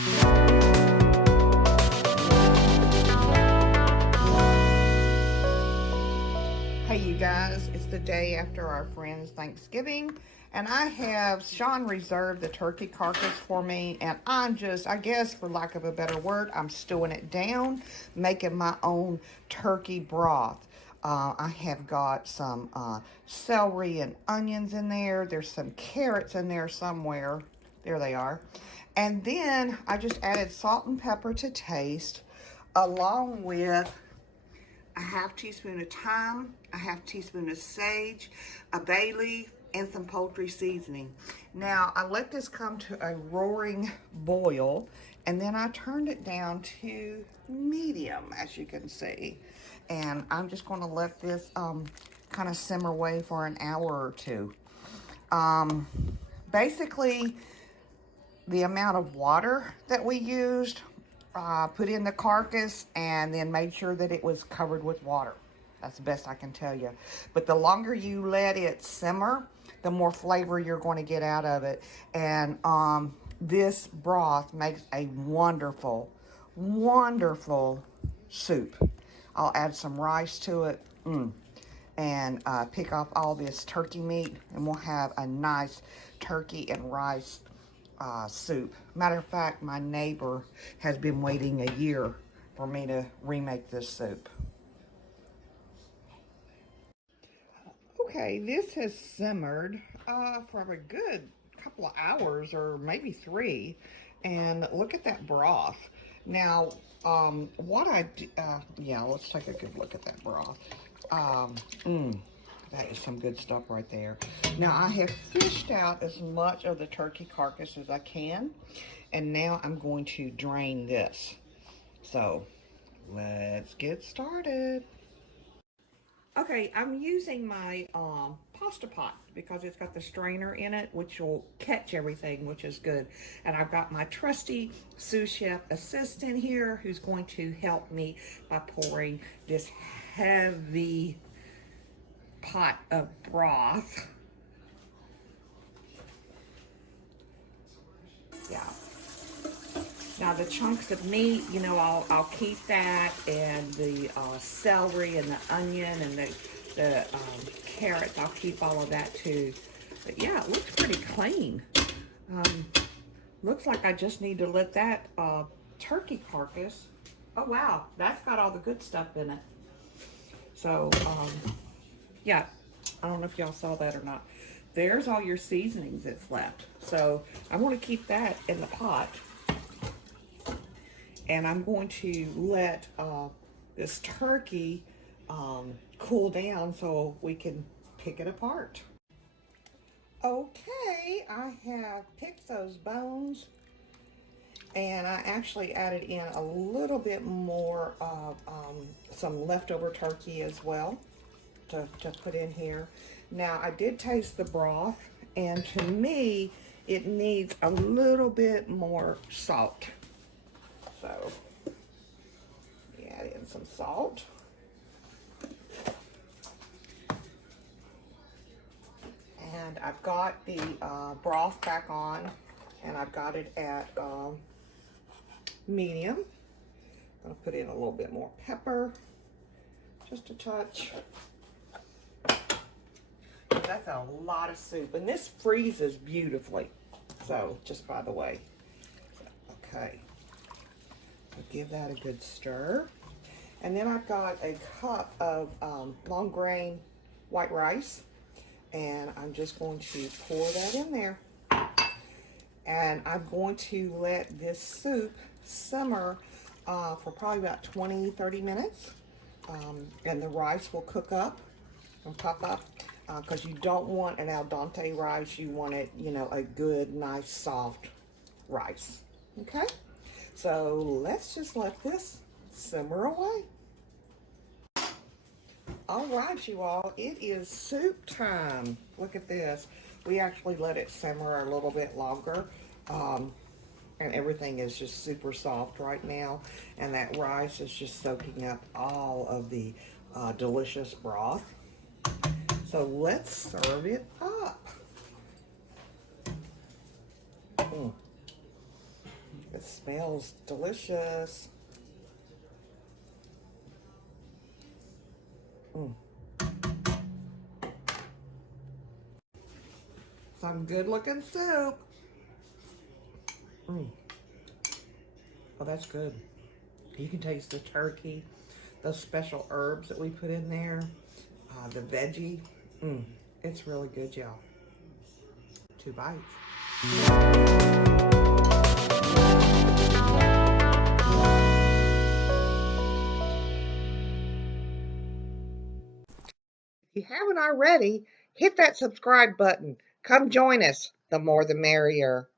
Hey you guys, it's the day after our friend's Thanksgiving, and I have Sean reserved the turkey carcass for me, and I guess for lack of a better word, I'm stewing it down, making my own turkey broth. I have got some celery and onions in there. There's some carrots in there somewhere. There they are. And then I just added salt and pepper to taste, along with a half teaspoon of thyme, a half teaspoon of sage, a bay leaf, and some poultry seasoning. Now, I let this come to a roaring boil, and then I turned it down to medium, as you can see. And I'm just going to let this kind of simmer away for an hour or two. Basically, the amount of water that we used, put in the carcass, and then made sure that it was covered with water. That's the best I can tell you. But the longer you let it simmer, the more flavor you're going to get out of it. And this broth makes a wonderful, wonderful soup. I'll add some rice to it and pick off all this turkey meat, and we'll have a nice turkey and rice soup. Matter of fact, my neighbor has been waiting a year for me to remake this soup. Okay, this has simmered for a good couple of hours, or maybe 3. And look at that broth. Now, yeah, let's take a good look at that broth. That is some good stuff right there. Now, I have fished out as much of the turkey carcass as I can, and now I'm going to drain this. So, let's get started. Okay, I'm using my pasta pot because it's got the strainer in it, which will catch everything, which is good. And I've got my trusty sous chef assistant here who's going to help me by pouring this heavy pot of broth. Yeah. Now the chunks of meat, you know, I'll keep that, and the celery and the onion and the carrots, I'll keep all of that too. But yeah, it looks pretty clean. Looks like I just need to let that turkey carcass. Oh wow, that's got all the good stuff in it. So yeah, I don't know if y'all saw that or not. There's all your seasonings that's left. So I want to keep that in the pot. And I'm going to let this turkey cool down so we can pick it apart. Okay, I have picked those bones, and I actually added in a little bit more of some leftover turkey as well to put in here. Now, I did taste the broth, and to me, it needs a little bit more salt. So, add in some salt. And I've got the broth back on, and I've got it at medium. I'm going to put in a little bit more pepper, just a touch. That's a lot of soup, and this freezes beautifully. So, just by the way. Okay. So give that a good stir. And then I've got a cup of long grain white rice, and I'm just going to pour that in there. And I'm going to let this soup simmer for probably about 20-30 minutes. And the rice will cook up and pop up, because you don't want an al dente rice. You want it, you know, a good, nice, soft rice. Okay? So let's just let this simmer away. All right, you all, it is soup time. Look at this. We actually let it simmer a little bit longer. And everything is just super soft right now. And that rice is just soaking up all of the delicious broth. So let's serve it up. It smells delicious. Mm. Some good looking soup. Mm. Oh, that's good. You can taste the turkey, those special herbs that we put in there, the veggie. Mm. It's really good, y'all. 2 bites. If you haven't already, hit that subscribe button. Come join us. The more the merrier.